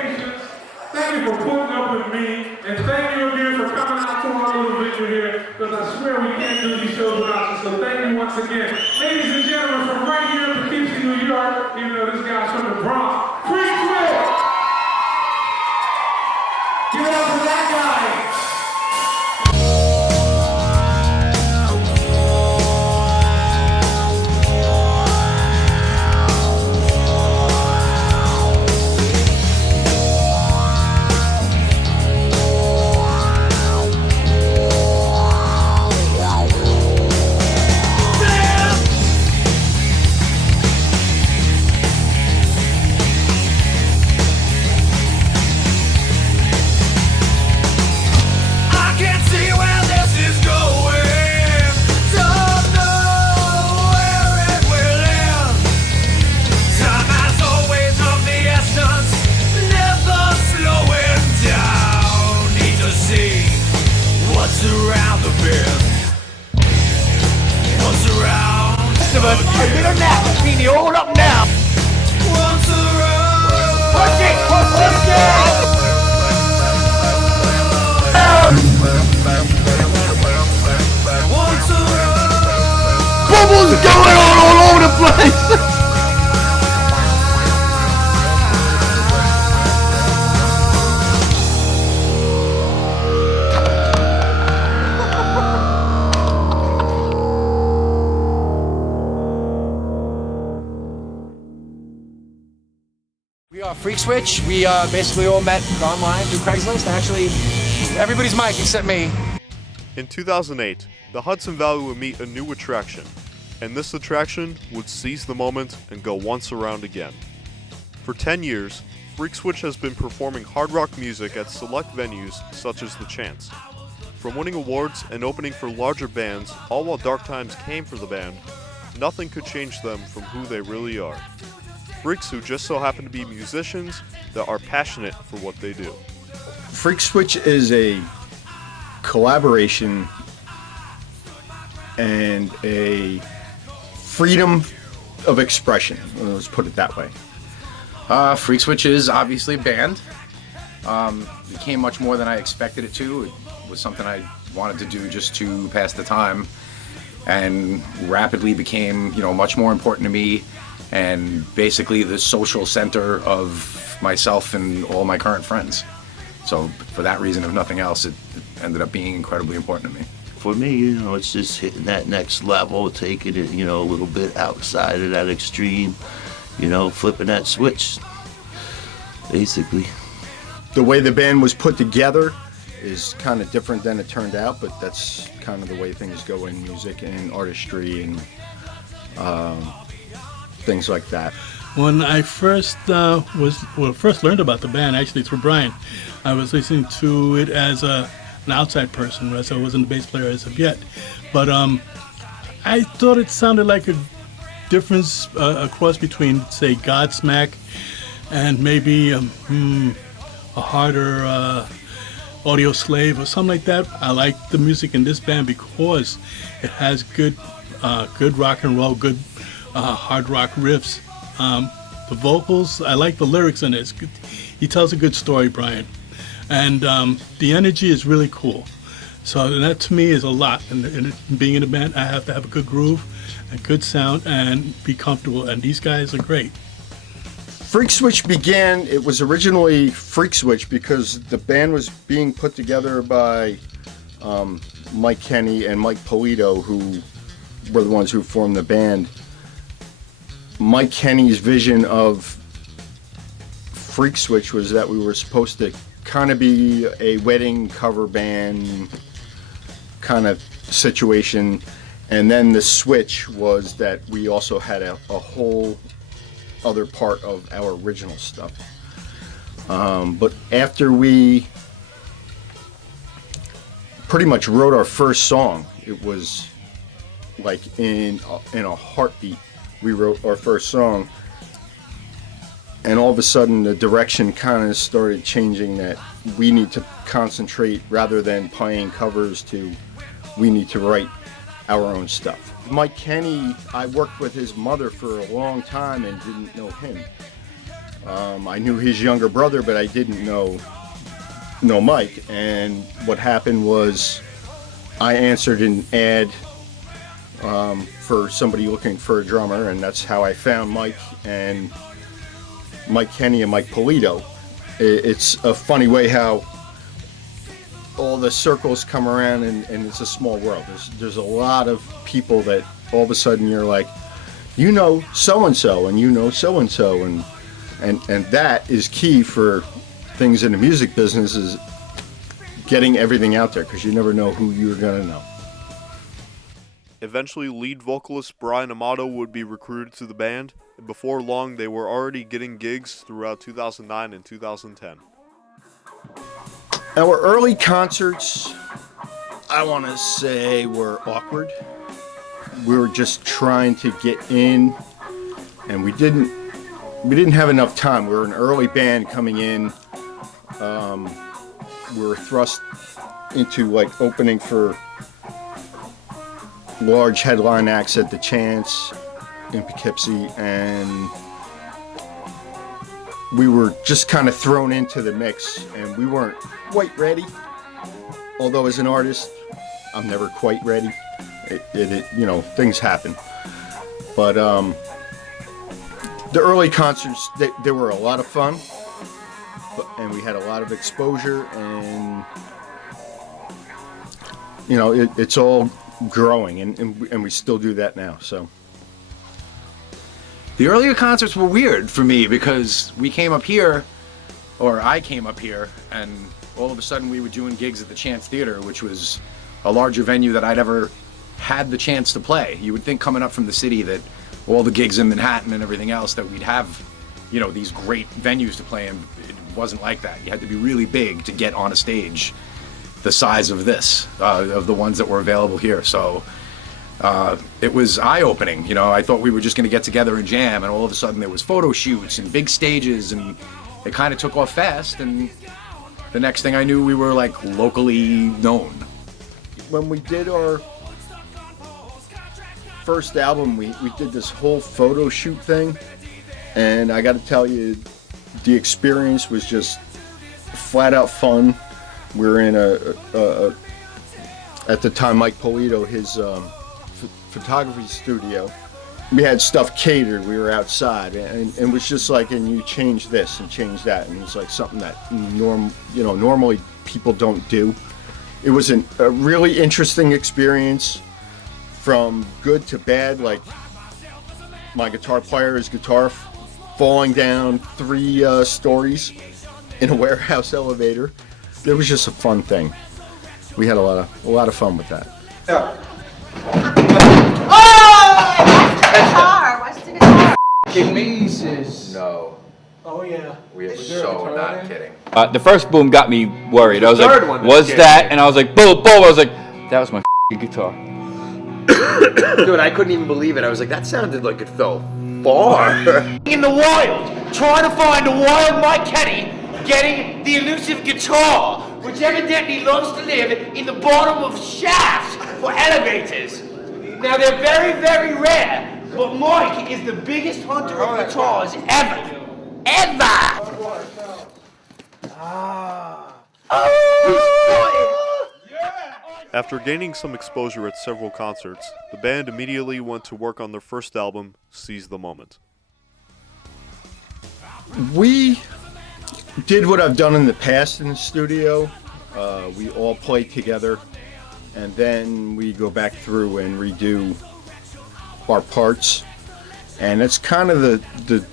patience. Thank you for putting up with me. And thank you again for coming out to our little venue here. Because I swear we can't do these shows without you. So thank you once again. Ladies and gentlemen, from right here in Poughkeepsie, New York, even though this guy's from the Bronx, Freakswitch! Give it up for that guy! Get a nap, Peony, hold up now. Once around. Push it, push it. Once around. Bubbles going on all over the place. We are Freakswitch. We basically all met online through Craigslist. Actually, everybody's mic except me. In 2008, the Hudson Valley would meet a new attraction, and this attraction would seize the moment and go once around again. For 10 years, Freakswitch has been performing hard rock music at select venues such as The Chance. From winning awards and opening for larger bands, all while dark times came for the band, nothing could change them from who they really are. Freaks who just so happen to be musicians that are passionate for what they do. Freakswitch is a collaboration and a freedom of expression. Let's put it that way. Freakswitch is obviously a band. It became much more than I expected it to. It was something I wanted to do just to pass the time, and rapidly became, much more important to me, and basically the social center of myself and all my current friends. So for that reason, if nothing else, it ended up being incredibly important to me. For me, it's just hitting that next level, taking it, a little bit outside of that extreme, flipping that switch, basically. The way the band was put together is kind of different than it turned out, but that's kind of the way things go in music and artistry and things like that. When I first first learned about the band, actually through Brian, I was listening to it as an outside person, as I wasn't a bass player as of yet. But I thought it sounded like a difference, a cross between, say, Godsmack and maybe a harder Audio Slave or something like that. I like the music in this band because it has good rock and roll, good hard rock riffs. The vocals, I like the lyrics in it. He tells a good story, Brian. And the energy is really cool. So that to me is a lot. And being in a band, I have to have a good groove, a good sound, and be comfortable. And these guys are great. Freakswitch began, it was originally Freakswitch because the band was being put together by Mike Kenny and Mike Polito, who were the ones who formed the band. Mike Kenny's vision of Freakswitch was that we were supposed to kind of be a wedding cover band kind of situation, and then the switch was that we also had a whole other part of our original stuff. But after we pretty much wrote our first song, it was like in a heartbeat. We wrote our first song, and all of a sudden the direction kind of started changing, that we need to concentrate rather than playing covers to we need to write our own stuff. Mike Kenny, I worked with his mother for a long time and didn't know him. I knew his younger brother, but I didn't know Mike. And what happened was I answered an ad for somebody looking for a drummer, and that's how I found Mike and Mike Kenny and Mike Polito. It's a funny way how all the circles come around, and it's a small world. There's a lot of people that all of a sudden you're like, you know so-and-so, and you know so-and-so, and that is key for things in the music business, is getting everything out there, because you never know who you're going to know. Eventually, lead vocalist Brian Amato would be recruited to the band, and before long they were already getting gigs throughout 2009 and 2010. Our early concerts, I want to say, were awkward. We were just trying to get in, and we didn't have enough time. We were an early band coming in. We were thrust into like opening for large headline acts at the Chance in Poughkeepsie, and we were just kind of thrown into the mix, and we weren't quite ready. Although as an artist, I'm never quite ready. You know, things happen. But the early concerts, they were a lot of fun, and we had a lot of exposure, and you know, it's all growing, and we still do that now. So The earlier concerts were weird for me because we came up here, or I came up here, and all of a sudden we were doing gigs at the Chance Theater, which was a larger venue that I'd ever had the chance to play. You would think coming up from the city that all the gigs in Manhattan and everything else that we'd have, you know, these great venues to play in. It wasn't like that. You had to be really big to get on a stage the size of this, of the ones that were available here. So it was eye-opening. You know, I thought we were just going to get together and jam, and all of a sudden there was photo shoots and big stages, and it kind of took off fast, and the next thing I knew we were like locally known. When we did our first album, we did this whole photo shoot thing, and I got to tell you, the experience was just flat out fun. We were in at the time, Mike Polito, his photography studio. We had stuff catered. We were outside, and it was just like, and you change this and change that, and it was like something that normally people don't do. It was a really interesting experience, from good to bad. Like my guitar player's guitar falling down 3 stories in a warehouse elevator. It was just a fun thing. We had a lot of fun with that. Yeah. Guitar. What's the guitar? Jesus. No. Oh yeah. We are Was there a so guitar not there? kidding. The first boom got me worried. I was The like, third one was scared that? me. And I was like, boom, boom. I was like, that was my guitar. Dude, I couldn't even believe it. I was like, that sounded like it fell far. In the wild, trying to find a wild Mike Kenny getting the elusive guitar, which evidently loves to live in the bottom of shafts for elevators. Now they're very, very rare, but Mike is the biggest hunter of guitars ever. After gaining some exposure at several concerts, the band immediately went to work on their first album, Seize the Moment. We did what I've done in the past in the studio. We all play together, and then we go back through and redo our parts. And it's kind of the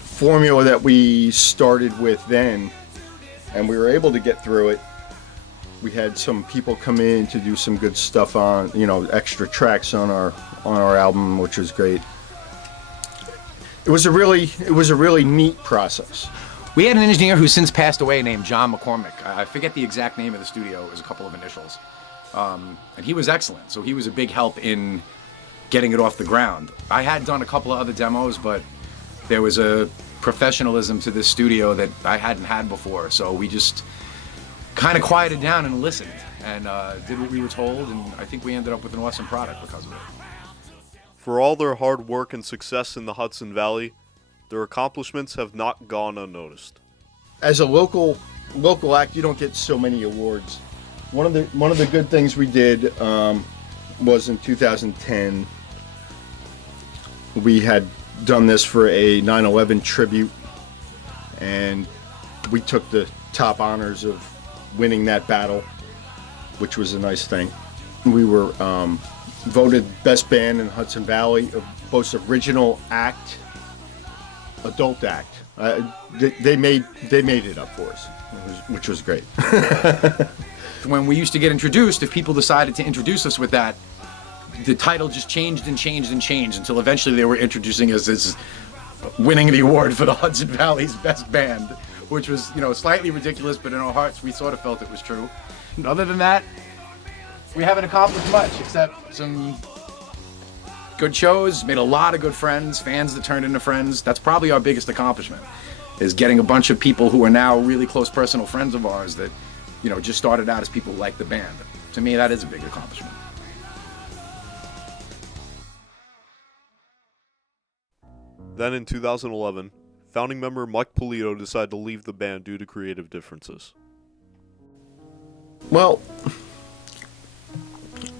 formula that we started with then, and we were able to get through it. We had some people come in to do some good stuff on, extra tracks on our album, which was great. It was a really neat process. We had an engineer who since passed away named John McCormick. I forget the exact name of the studio. It was a couple of initials. And he was excellent. So he was a big help in getting it off the ground. I had done a couple of other demos, but there was a professionalism to this studio that I hadn't had before. So we just kind of quieted down and listened and did what we were told. And I think we ended up with an awesome product because of it. For all their hard work and success in the Hudson Valley, their accomplishments have not gone unnoticed. As a local act, you don't get so many awards. One of the good things we did was in 2010. We had done this for a 9/11 tribute, and we took the top honors of winning that battle, which was a nice thing. We were voted best band in Hudson Valley, both original act, adult act. They made it up for us, which was great. When we used to get introduced, if people decided to introduce us with that, the title just changed and changed and changed until eventually they were introducing us as winning the award for the Hudson Valley's best band, which was, slightly ridiculous, but in our hearts we sort of felt it was true. And other than that, we haven't accomplished much except some good shows, made a lot of good friends, fans that turned into friends. That's probably our biggest accomplishment, is getting a bunch of people who are now really close personal friends of ours that, just started out as people who liked the band. To me, that is a big accomplishment. Then in 2011, founding member Mike Polito decided to leave the band due to creative differences. Well,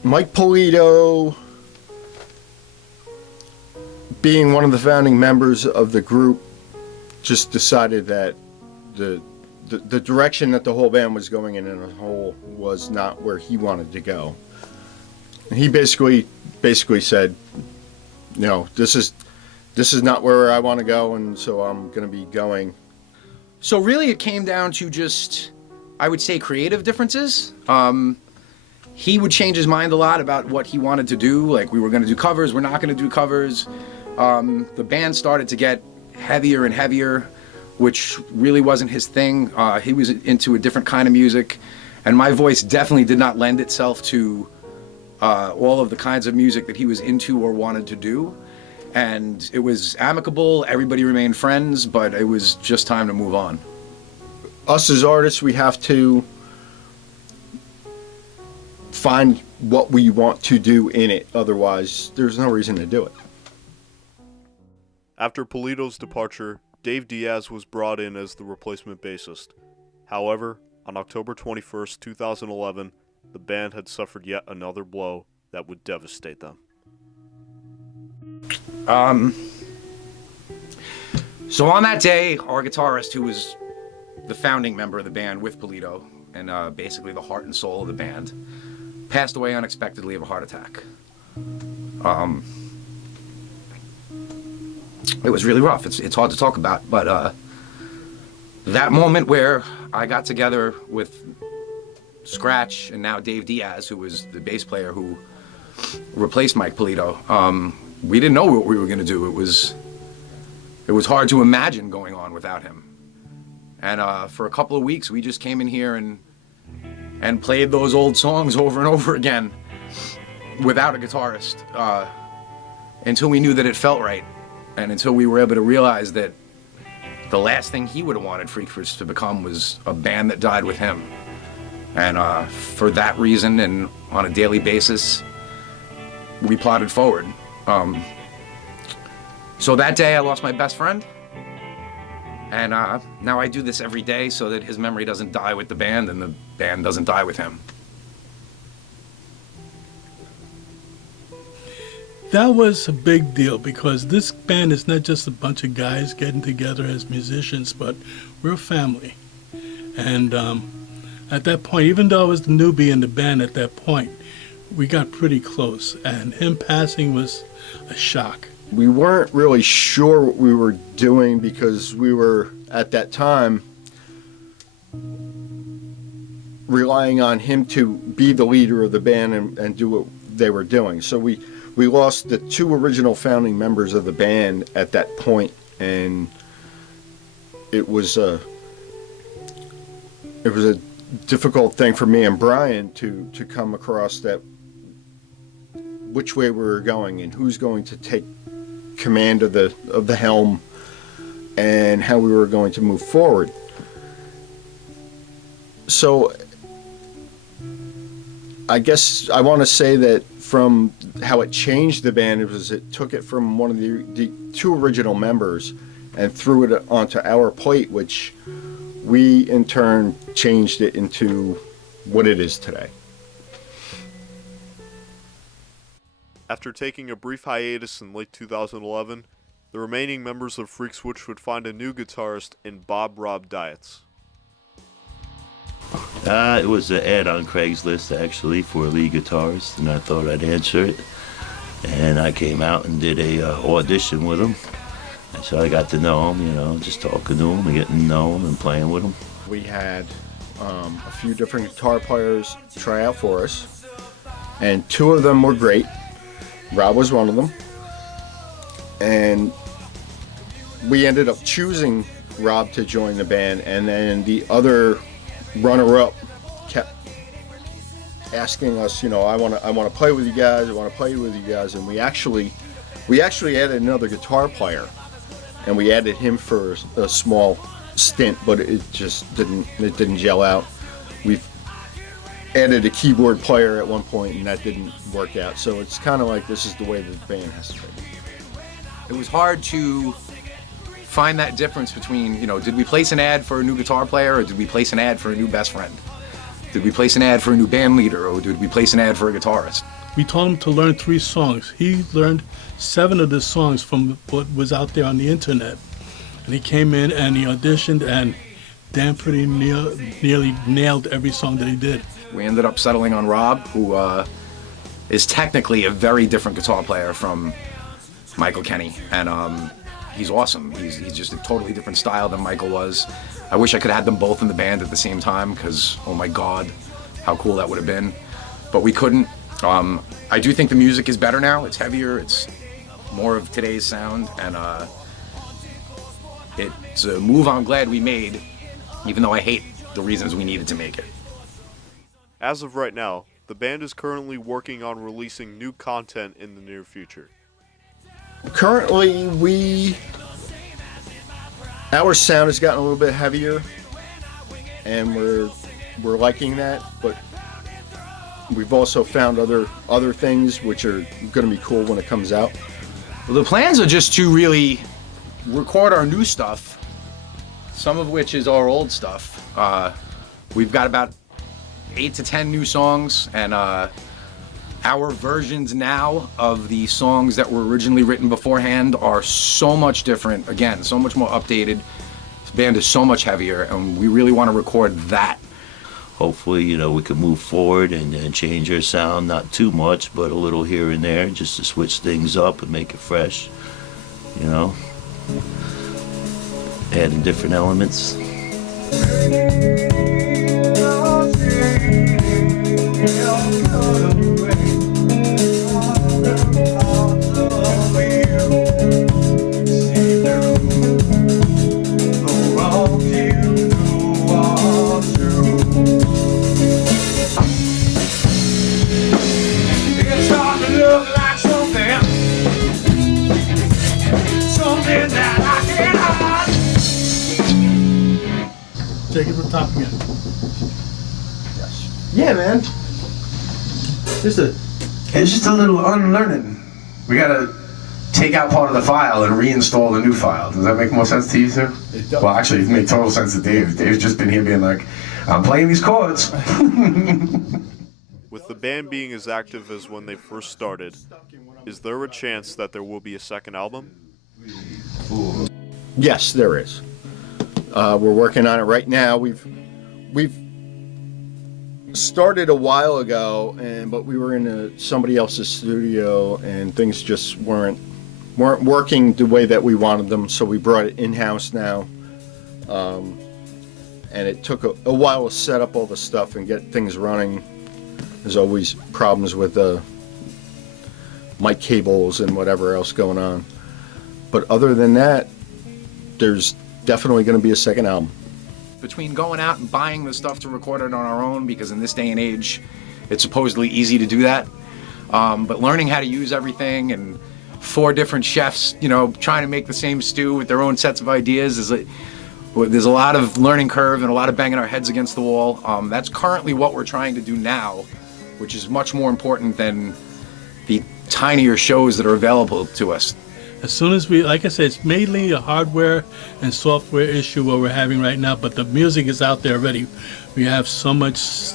Mike Polito, being one of the founding members of the group, just decided that the direction that the whole band was going in a whole was not where he wanted to go. And he basically said, this is not where I want to go, and so I'm going to be going. So really it came down to just, I would say, creative differences. He would change his mind a lot about what he wanted to do, like we were going to do covers, we're not going to do covers. The band started to get heavier and heavier, which really wasn't his thing. He was into a different kind of music, and my voice definitely did not lend itself to all of the kinds of music that he was into or wanted to do. And it was amicable, everybody remained friends, but it was just time to move on. Us as artists, we have to find what we want to do in it, otherwise there's no reason to do it. After Polito's departure, Dave Diaz was brought in as the replacement bassist. However, on October 21st, 2011, the band had suffered yet another blow that would devastate them. So on that day, our guitarist, who was the founding member of the band with Polito, and basically the heart and soul of the band, passed away unexpectedly of a heart attack. It was really rough. It's hard to talk about, but that moment where I got together with Scratch and now Dave Diaz, who was the bass player who replaced Mike Polito, we didn't know what we were going to do. It was hard to imagine going on without him. And for a couple of weeks, we just came in here and played those old songs over and over again without a guitarist until we knew that it felt right, and until we were able to realize that the last thing he would have wanted Freakswitch to become was a band that died with him. And for that reason, and on a daily basis, we plodded forward. So that day I lost my best friend, and now I do this every day so that his memory doesn't die with the band and the band doesn't die with him. That was a big deal because this band is not just a bunch of guys getting together as musicians, but we're a family. And at that point, even though I was the newbie in the band at that point, we got pretty close, and him passing was a shock. We weren't really sure what we were doing because we were, at that time, relying on him to be the leader of the band and do what they were doing. So we lost the two original founding members of the band at that point, and it was a difficult thing for me and Brian to come across that which way we were going and who's going to take command of the helm and how we were going to move forward. So I guess I want to say that from how it changed the band, it took it from one of the two original members and threw it onto our plate, which we in turn changed it into what it is today. After taking a brief hiatus in late 2011, the remaining members of Freakswitch would find a new guitarist in Bob Rob Dietz. It was an ad on Craigslist actually for a lead guitarist, and I thought I'd answer it. And I came out and did a audition with him. And so I got to know him, you know, just talking to him and getting to know him and playing with him. We had a few different guitar players try out for us, and two of them were great. Rob was one of them, and we ended up choosing Rob to join the band, and then the other runner-up kept asking us, you know, I want to play with you guys, I want to play with you guys, and we actually added another guitar player, and we added him for a small stint, but it just didn't gel out. We've added a keyboard player at one point, and that didn't work out. So it's kind of like this is the way that the band has to be. It was hard to find that difference between, you know, did we place an ad for a new guitar player, or did we place an ad for a new best friend? Did we place an ad for a new band leader, or did we place an ad for a guitarist? We told him to learn 3 songs. He learned 7 of the songs from what was out there on the internet. And he came in and he auditioned, and Dan pretty nearly nailed every song that he did. We ended up settling on Rob, who is technically a very different guitar player from Michael Kenny, and he's awesome. He's just a totally different style than Michael was. I wish I could have had them both in the band at the same time, because, oh my God, how cool that would have been. But we couldn't. I do think the music is better now. It's heavier, it's more of today's sound, and it's a move I'm glad we made, even though I hate the reasons we needed to make it. As of right now, the band is currently working on releasing new content in the near future. Currently, our sound has gotten a little bit heavier, and we're liking that, but we've also found other things which are going to be cool when it comes out. Well, the plans are just to really record our new stuff, some of which is our old stuff. We've got about 8 to 10 new songs, and our versions now of the songs that were originally written beforehand are so much different, again, so much more updated. This band is so much heavier, and we really want to record that. Hopefully, you know, we can move forward and change our sound, not too much, but a little here and there, just to switch things up and make it fresh, you know, adding different elements. Take it to the top again. Yes. Yeah, man. It's just a little unlearning. We gotta take out part of the file and reinstall the new file. Does that make more sense to you, sir? It does. Well, actually, it makes total sense to Dave. Dave's just been here being like, I'm playing these chords. With the band being as active as when they first started, is there a chance that there will be a second album? Yes, there is. We're working on it right now. We've started a while ago, but we were in somebody else's studio, and things just weren't working the way that we wanted them. So we brought it in-house now, and it took a while to set up all the stuff and get things running. There's always problems with mic cables and whatever else going on. But other than that, there's definitely going to be a second album. Between going out and buying the stuff to record it on our own, because in this day and age, it's supposedly easy to do that, but learning how to use everything, and 4 different chefs, you know, trying to make the same stew with their own sets of ideas, there's a lot of learning curve and a lot of banging our heads against the wall. That's currently what we're trying to do now, which is much more important than the tinier shows that are available to us. As soon as we, like I said, it's mainly a hardware and software issue what we're having right now, but the music is out there already. We have so much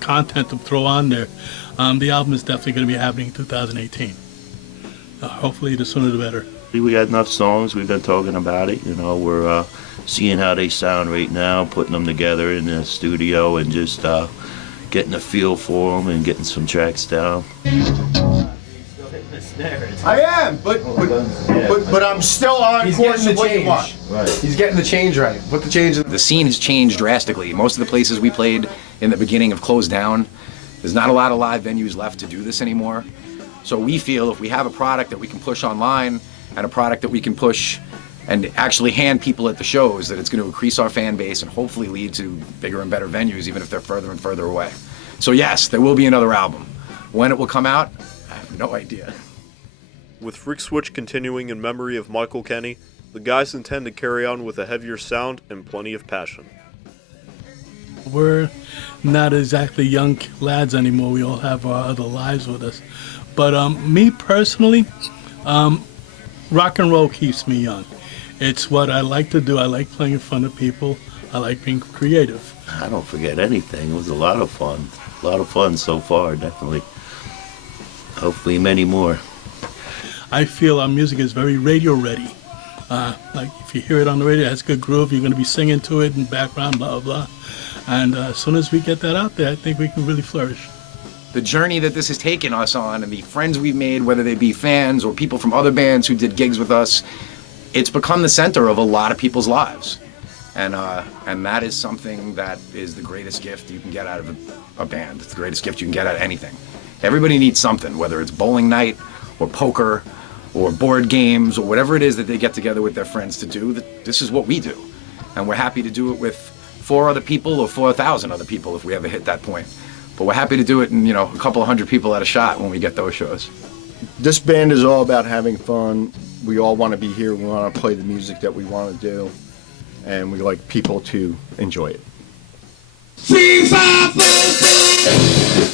content to throw on there. The album is definitely going to be happening in 2018. Hopefully the sooner the better. We got enough songs. We've been talking about it. You know, we're seeing how they sound right now, putting them together in the studio, and just getting a feel for them and getting some tracks down. I am, but I'm still on course with what you want. Right. He's getting the change right. Put the change in. The scene has changed drastically. Most of the places we played in the beginning have closed down. There's not a lot of live venues left to do this anymore. So we feel if we have a product that we can push online and a product that we can push and actually hand people at the shows, that it's going to increase our fan base and hopefully lead to bigger and better venues, even if they're further and further away. So yes, there will be another album. When it will come out, I have no idea. With Freakswitch continuing in memory of Michael Kenny, the guys intend to carry on with a heavier sound and plenty of passion. We're not exactly young lads anymore. We all have our other lives with us. But me personally, rock and roll keeps me young. It's what I like to do. I like playing in front of people. I like being creative. I don't forget anything. It was a lot of fun. A lot of fun so far, definitely. Hopefully many more. I feel our music is very radio ready. Like if you hear it on the radio, it has good groove. You're going to be singing to it in the background, blah, blah, blah. And as soon as we get that out there, I think we can really flourish. The journey that this has taken us on and the friends we've made, whether they be fans or people from other bands who did gigs with us, it's become the center of a lot of people's lives. And that is something that is the greatest gift you can get out of a band. It's the greatest gift you can get out of anything. Everybody needs something, whether it's bowling night or poker or board games or whatever it is that they get together with their friends to do. This is what we do. And we're happy to do it with 4 other people or 4,000 other people if we ever hit that point. But we're happy to do it in, a couple of hundred people at a shot when we get those shows. This band is all about having fun. We all want to be here. We want to play the music that we want to do. And we like people to enjoy it. 3, 5, 4, 4.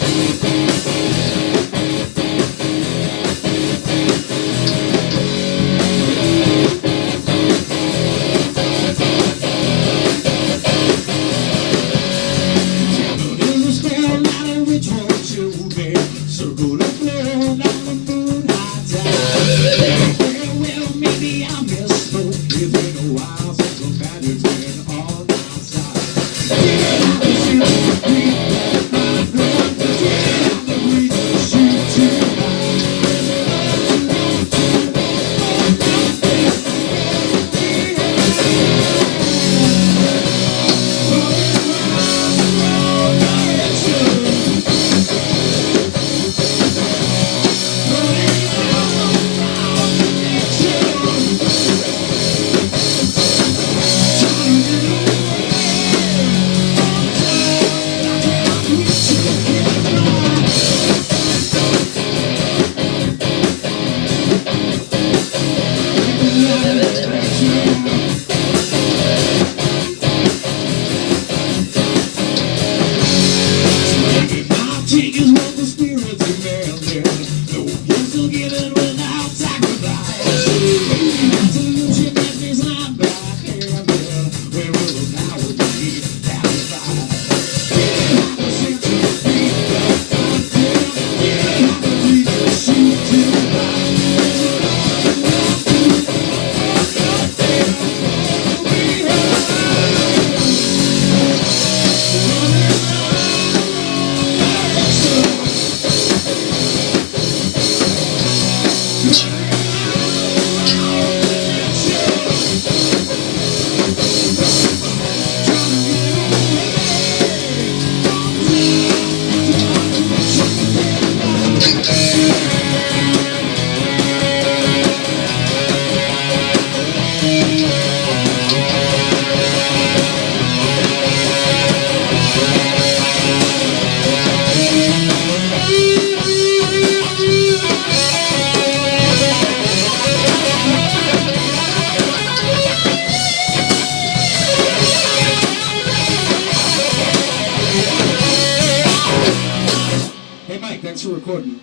Thanks for recording.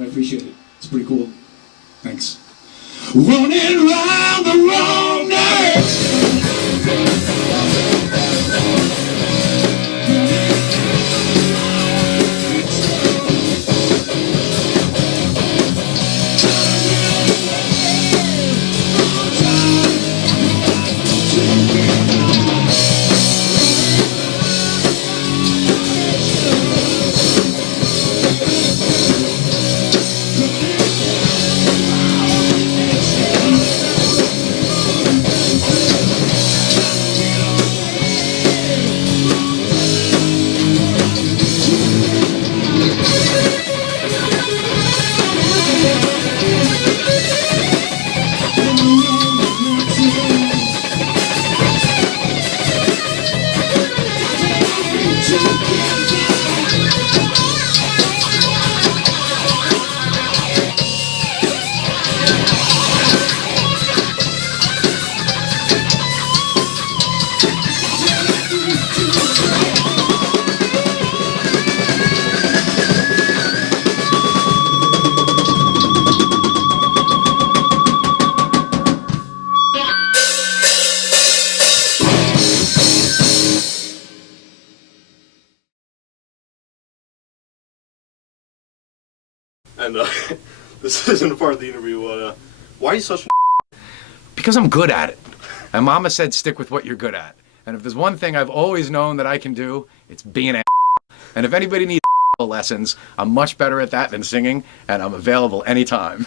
I appreciate it. It's pretty cool. Thanks. running round the wrong nerve. And this isn't a part of the interview, but why are you such Because I'm good at it. And Mama said stick with what you're good at. And if there's one thing I've always known that I can do, it's being an And if anybody needs lessons, I'm much better at that than singing, and I'm available anytime.